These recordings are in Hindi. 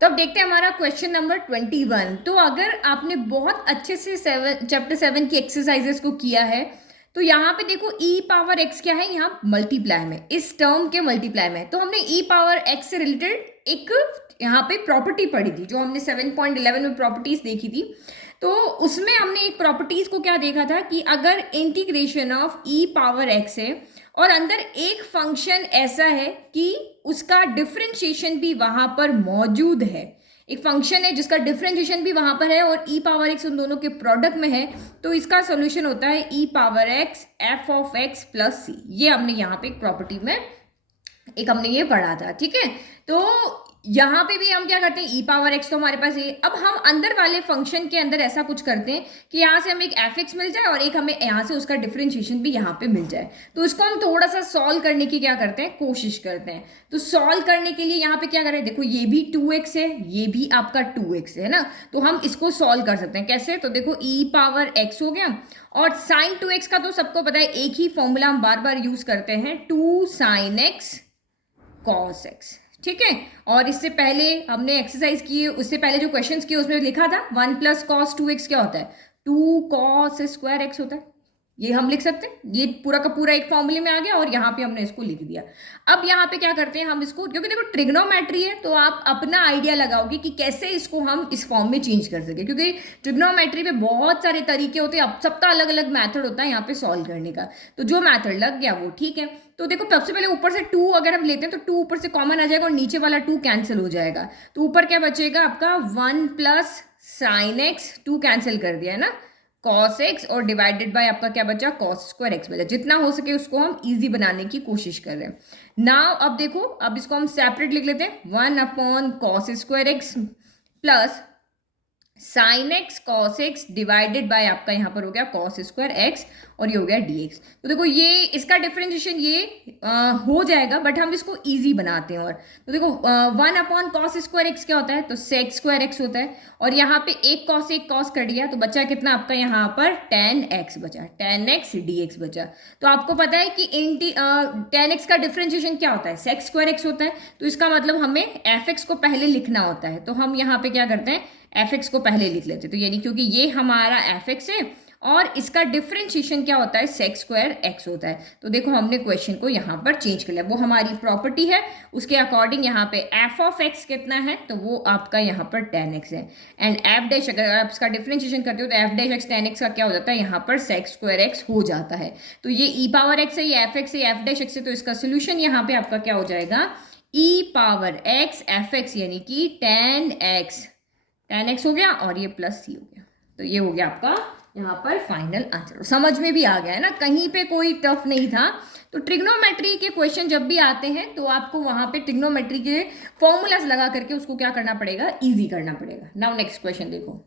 तो अब देखते हैं हमारा क्वेश्चन नंबर 21। तो अगर आपने बहुत अच्छे से चैप्टर 7 की एक्सरसाइजेस को किया है तो यहाँ पे देखो ई पावर एक्स क्या है, यहाँ मल्टीप्लाई में, इस टर्म के मल्टीप्लाई में। तो हमने ई पावर एक्स से रिलेटेड एक यहाँ पे प्रॉपर्टी पढ़ी थी, जो हमने 7.11 में प्रॉपर्टीज देखी थी। तो उसमें हमने एक प्रॉपर्टीज को क्या देखा था कि अगर integration of E power x है और अंदर एक फंक्शन ऐसा है कि उसका डिफरेंशिएशन भी वहां पर मौजूद है, एक फंक्शन है जिसका डिफरेंशिएशन भी वहां पर है और ई पावर एक्स उन दोनों के प्रोडक्ट में है, तो इसका सॉल्यूशन होता है e power x f of x plus c. ये हमने यहाँ पे एक प्रॉपर्टी में एक हमने ये पढ़ा था, ठीक है। तो यहां पे भी हम क्या करते हैं, ई पावर एक्स तो हमारे पास है। अब हम अंदर वाले फंक्शन के अंदर ऐसा कुछ करते हैं कि यहां से हमें एक एफ एक्स मिल जाए और एक हमें यहां से उसका डिफरेंशिएशन भी यहां पे मिल जाए। तो इसको हम थोड़ा सा सॉल्व करने की क्या करते हैं, कोशिश करते हैं। तो सॉल्व करने के लिए यहाँ पे क्या करें, देखो ये भी 2x है, ये भी आपका 2x है ना, तो हम इसको सॉल्व कर सकते हैं। कैसे, तो देखो ई पावर एक्स हो गया और साइन 2x का तो सबको पता है, एक ही फॉर्मूला हम बार बार यूज करते हैं, 2 साइन एक्स कॉस एक्स, ठीक है। और इससे पहले हमने एक्सरसाइज की, उससे पहले जो क्वेश्चंस किए उसमें लिखा था 1 प्लस कॉस 2x क्या होता है, 2 कॉस स्क्वायर एक्स होता है। ये हम लिख सकते हैं, ये पूरा का पूरा एक फॉर्मूले में आ गया और यहाँ पे हमने इसको लिख दिया। अब यहाँ पे क्या करते हैं हम इसको, क्योंकि देखो ट्रिग्नोमेट्री है तो आप अपना आइडिया लगाओगे कि कैसे इसको हम इस फॉर्म में चेंज कर सके, क्योंकि ट्रिग्नोमेट्री में बहुत सारे तरीके होते हैं, अब सबका अलग अलग मैथड होता है यहाँ पे सॉल्व करने का। तो जो मैथड लग गया वो ठीक है। तो देखो सबसे पहले ऊपर से 2 अगर हम लेते हैं तो 2 ऊपर से कॉमन आ जाएगा और नीचे वाला 2 कैंसिल हो जाएगा। तो ऊपर क्या बचेगा आपका 1 प्लस साइन एक्स, 2 कैंसिल कर दिया है ना, कॉस एक्स, और डिवाइडेड बाय आपका क्या बचा, कॉस स्क्वायर एक्स बचा। जितना हो सके उसको हम इजी बनाने की कोशिश कर रहे हैं। नाउ अब देखो, अब इसको हम सेपरेट लिख लेते हैं, 1 upon cos square x plus sine x cos x divided by आपका यहाँ पर हो गया कॉस स्क्वायर एक्स और ये हो गया dx। तो देखो ये इसका डिफरेंशिएशन ये हो जाएगा, बट हम इसको इजी बनाते हैं। और तो देखो 1 अपॉन कॉस स्क्वायर एक्स क्या होता है, तो सेक स्क्वायर एक्स होता है, और यहाँ पे एक कॉस कट गया तो बचा कितना आपका यहाँ पर tan x बचा, tan x dx बचा। तो आपको पता है कि tan x का डिफरेंशिएशन क्या होता है, सेक स्क्वायर एक्स होता है। तो इसका मतलब हमें एफ एक्स को पहले लिखना होता है, तो हम यहाँ पे क्या करते हैं, एफ एक्स को पहले लिख लेते हैं। तो यानी क्योंकि ये हमारा एफ एक्स है और इसका डिफरेंशिएशन क्या होता है, सेक स्क्वायर एक्स होता है। तो देखो हमने क्वेश्चन को यहाँ पर चेंज कर लिया, वो हमारी प्रॉपर्टी है उसके अकॉर्डिंग यहाँ पे एफ ऑफ एक्स कितना है, तो वो आपका यहाँ पर tan x है। एंड एफ डैश अगर आप इसका डिफरेंशिएशन करते हो तो F dash x tan x का क्या हो जाता है, यहाँ पर सेक स्क्वायर एक्स हो जाता है। तो ये ई पावर एक्स है, ये एफ एक्स है, एफ डैश एक्स है, तो इसका सोल्यूशन यहाँ पे आपका क्या हो जाएगा, ई पावर एक्स एफ एक्स यानी कि tan x हो गया और ये प्लस सी हो गया। तो ये हो गया आपका यहाँ पर फाइनल आंसर। समझ में भी आ गया है ना, कहीं पे कोई टफ नहीं था। तो ट्रिग्नोमेट्री के क्वेश्चन जब भी आते हैं तो आपको वहां पे ट्रिग्नोमेट्री के फॉर्मूलाज लगा करके उसको क्या करना पड़ेगा, इजी करना पड़ेगा। नाउ नेक्स्ट क्वेश्चन देखो।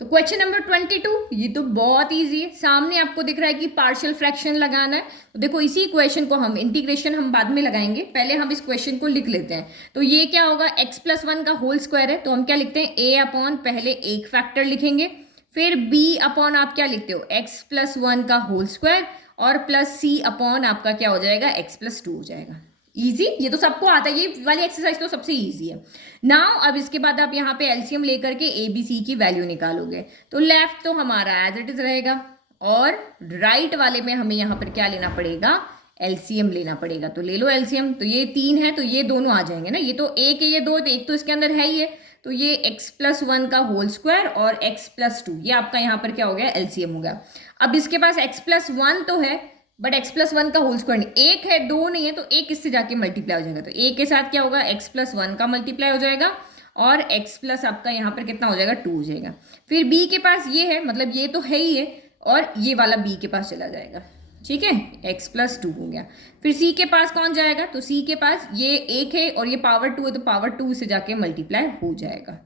तो क्वेश्चन नंबर 22, ये तो बहुत इजी है, सामने आपको दिख रहा है कि पार्शियल फ्रैक्शन लगाना है। तो देखो इसी क्वेश्चन को हम इंटीग्रेशन हम बाद में लगाएंगे, पहले हम इस क्वेश्चन को लिख लेते हैं। तो ये क्या होगा, x प्लस 1 का होल स्क्वायर है, तो हम क्या लिखते हैं, a अपॉन पहले एक फैक्टर लिखेंगे, फिर b अपॉन आप क्या लिखते हो, x प्लस 1 का होल स्क्वायर, और प्लस c अपॉन आपका क्या हो जाएगा, x प्लस 2 हो जाएगा। इजी, ये तो सबको आता है, ये वाली एक्सरसाइज तो सबसे इजी है। नाउ अब इसके बाद आप यहाँ पे एलसीएम लेकर के ए बी सी की वैल्यू निकालोगे। तो लेफ्ट तो हमारा एज इट इज रहेगा और राइट वाले में हमें यहाँ पर क्या लेना पड़ेगा, एलसीएम लेना पड़ेगा। तो ले लो एलसीएम, तो ये 3 है तो ये दोनों आ जाएंगे ना, ये तो एक है ये 2 तो एक तो इसके अंदर है ही है, तो ये x प्लस 1 का होल स्क्वायर और x प्लस 2, ये आपका यहाँ पर क्या हो गया, एलसीएम हो गया। अब इसके पास x प्लस 1 तो है बट x प्लस 1 का होल स्क्वायर नहीं, एक है 2 नहीं है, तो एक इससे जाके मल्टीप्लाई हो जाएगा। तो एक के साथ क्या होगा, x प्लस 1 का मल्टीप्लाई हो जाएगा और x प्लस आपका यहाँ पर कितना हो जाएगा, 2 हो जाएगा। फिर b के पास ये है, मतलब ये तो है ही है, और ये वाला b के पास चला जाएगा, ठीक है, x प्लस 2 हो गया। फिर c के पास कौन जाएगा, तो c के पास ये एक है और ये पावर 2 है, तो पावर 2 से जाके मल्टीप्लाई हो जाएगा,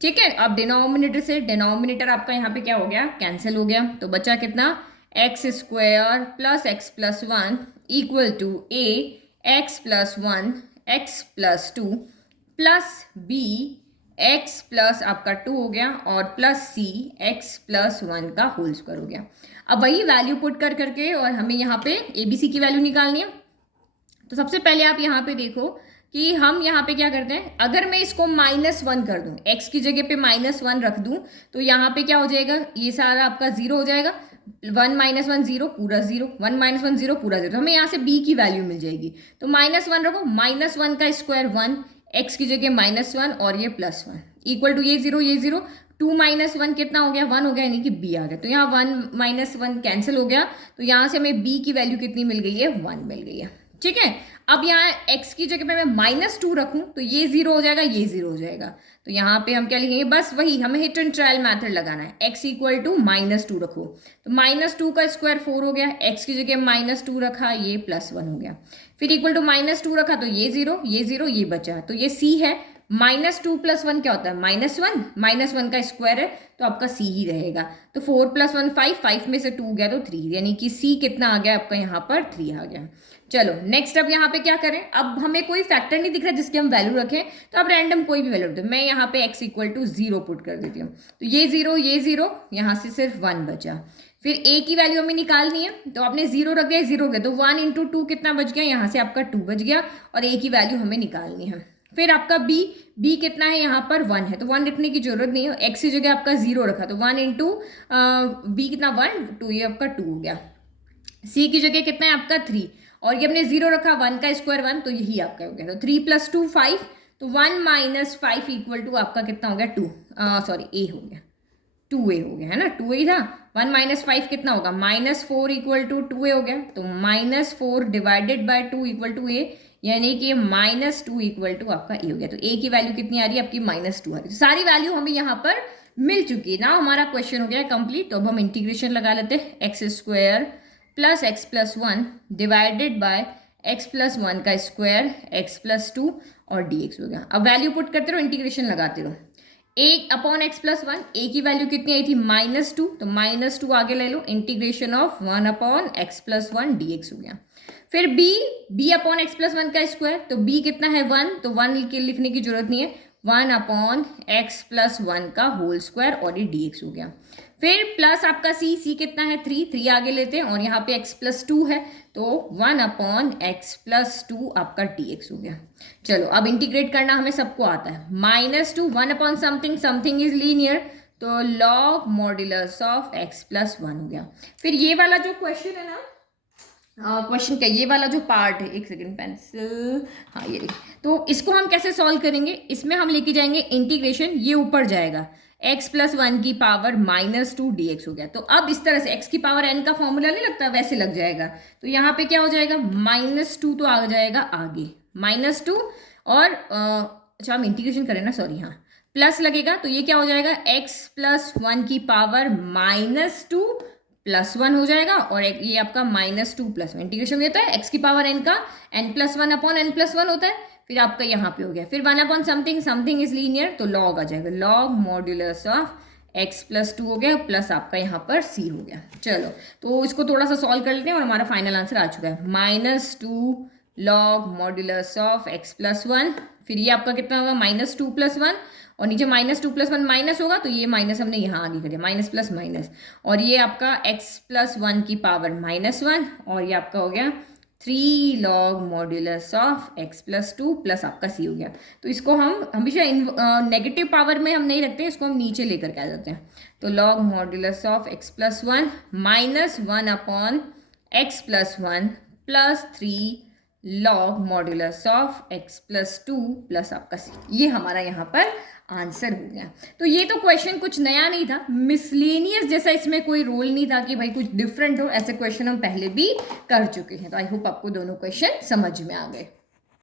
ठीक है। अब डिनोमिनेटर से डिनोमिनेटर आपका यहाँ पे क्या हो गया, कैंसिल हो गया। तो बचा कितना, x square plus x plus 1 equal to a x plus 1 x plus 2 प्लस बी एक्स प्लस आपका 2 हो गया और प्लस सी एक्स प्लस 1 का होल स्क्वायर हो गया। अब वही वैल्यू पुट कर करके और हमें यहाँ पे ए बी सी की वैल्यू निकालनी है। तो सबसे पहले आप यहाँ पे देखो, कि हम यहाँ पे क्या करते हैं, अगर मैं इसको -1 कर दूं, x की जगह पे -1 रख दूं, तो यहाँ पे क्या हो जाएगा, ये सारा आपका 0 हो जाएगा। 1 - 1 0 पूरा 0, 1 - 1 0 पूरा 0, हमें यहाँ से b की वैल्यू मिल जाएगी। तो -1 रखो, -1 का स्क्वायर 1, x की जगह -1 और ये +1 इक्वल टू ये 0, 2 - 1 कितना हो गया, 1 हो गया, यानी कि b आ गया। तो यहाँ 1 - 1 कैंसिल हो गया, तो यहाँ से हमें b की वैल्यू कितनी मिल गई है, 1 मिल गई है। ठीक है, अब यहाँ x की जगह पे मैं -2 रखूं, तो ये 0 हो जाएगा, ये 0 हो जाएगा। तो यहाँ पे हम क्या लिखेंगे, बस वही हमें हिट एंड ट्रायल मेथड लगाना है। x इक्वल टू -2 रखो, तो -2 का स्क्वायर 4 हो गया, x की जगह -2 रखा, ये +1 हो गया। फिर इक्वल टू -2 रखा, तो ये 0, ये बचा, तो ये c है। -2 + 1 क्या होता है, -1 का स्क्वायर है, तो आपका c ही रहेगा। तो 4 + 1 5, 5 में से 2 गया तो 3, यानी कि c कितना आ गया आपका, यहाँ पर 3 आ गया। चलो नेक्स्ट, अब यहाँ पे क्या करें, अब हमें कोई फैक्टर नहीं दिख रहा जिसकी हम वैल्यू रखें, तो अब रैंडम कोई भी वैल्यू दे, मैं यहाँ पे x इक्वल टू 0 पुट कर देती हूँ। तो ये 0, यहाँ से सिर्फ 1 बचा। फिर a की वैल्यू हमें निकालनी है, तो आपने 0 रख दिया, 0 गया, तो 1 × 2 कितना बच गया, यहाँ से आपका 2 बच गया, और a की वैल्यू हमें निकालनी है। फिर आपका b कितना है, यहाँ पर 1 है, तो 1 रखने की जरूरत नहीं है, x की जगह आपका 0 रखा, तो 1 × b कितना 1, 2, ये आपका 2 हो गया। c की जगह कितना है आपका 3, और ये हमने 0 रखा, 1 का स्क्वायर 1, तो यही आपका हो गया। तो 3 + 2 5, तो 1 - 5 इक्वल टू आपका कितना हो गया, 2, सॉरी a हो गया, 2a हो गया, है ना, 2a था। 1 - 5 कितना होगा, -4 इक्वल टू 2a हो गया, तो -4 divided by 2 equal to a, यानी कि -2 इक्वल टू आपका a हो गया। तो a की वैल्यू कितनी आ रही है आपकी, -2 आ रही है। सारी वैल्यू हमें यहाँ पर मिल चुकी है ना, हमारा क्वेश्चन हो गया कंप्लीट। तो अब हम इंटीग्रेशन लगा लेते हैं, x² + x + 1 divided by x + 1 का स्क्वायर, x + 2 और dx हो गया। अब वैल्यू पुट करते रहो, इंटीग्रेशन लगाते रहो। a/x + 1, a की वैल्यू कितनी आई थी, -2, तो -2 आगे ले लो, इंटीग्रेशन ऑफ 1/x + 1 dx हो गया। फिर b/x + 1 का स्क्वायर, तो b कितना है 1, तो 1 के लिखने की जरूरत नहीं है, 1/x + 1 का होल स्क्वायर और ये dx हो गया। फिर प्लस आपका c कितना है 3 आगे लेते हैं, और यहाँ पे x + 2 है, तो 1/x + 2 आपका dx हो गया। चलो अब इंटीग्रेट करना हमें सबको आता है, -2 1/समथिंग, समथिंग इज लीनियर, तो log मॉड्यूलस ऑफ x + 1 हो गया। फिर ये वाला जो क्वेश्चन है ना, क्वेश्चन क्या, ये वाला जो पार्ट है, एक सेकेंड पेंसिल, हाँ ये देखिए, तो इसको हम कैसे सॉल्व करेंगे, इसमें हम लेके जाएंगे इंटीग्रेशन, ये ऊपर जाएगा, x + 1 की पावर -2 dx हो गया। तो अब इस तरह से x की पावर n का फॉर्मूला नहीं लगता, वैसे लग जाएगा। तो यहाँ पे क्या हो जाएगा, -2 तो आ जाएगा आगे, -2 और अच्छा हम इंटीग्रेशन करें ना, सॉरी हाँ, प्लस लगेगा, तो ये क्या हो जाएगा, x + 1 की पावर -2 + 1 हो जाएगा, और ये आपका -2 + 1 इंटीग्रेशन में होता है, x की पावर n का n+1/n + 1 होता है। फिर आपका यहाँ पे हो गया, फिर 1/समथिंग, समथिंग इज लीनियर, तो log आ जाएगा, log मॉड्यूलस ऑफ x + 2 हो गया, प्लस आपका यहाँ पर c हो गया। चलो तो इसको थोड़ा सा सॉल्व कर लेते हैं, और हमारा फाइनल आंसर आ चुका है, -2 log मॉड्यूलस ऑफ x + 1। फिर ये आपका कितना होगा, -2 + 1, और नीचे -2 + 1 माइनस होगा, तो ये माइनस हमने यहाँ आगे कर दिया, माइनस प्लस माइनस, और ये आपका x + 1 की पावर -1, और ये आपका हो गया 3 log modulus of x + 2 plus आपका c हो गया। तो इसको हम हमेशा नेगेटिव पावर में हम नहीं रखते, इसको हम नीचे लेकर के आ जाते हैं। तो log modulus of x + 1 -1/x + 1 plus 3 log modulus of x + 2 plus आपका c, ये हमारा यहाँ पर आंसर हो गया। तो ये तो क्वेश्चन कुछ नया नहीं था, मिसलेनियस जैसा इसमें कोई रोल नहीं था कि भाई कुछ डिफरेंट हो, ऐसे क्वेश्चन हम पहले भी कर चुके हैं। तो आई होप आपको दोनों क्वेश्चन समझ में आ गए।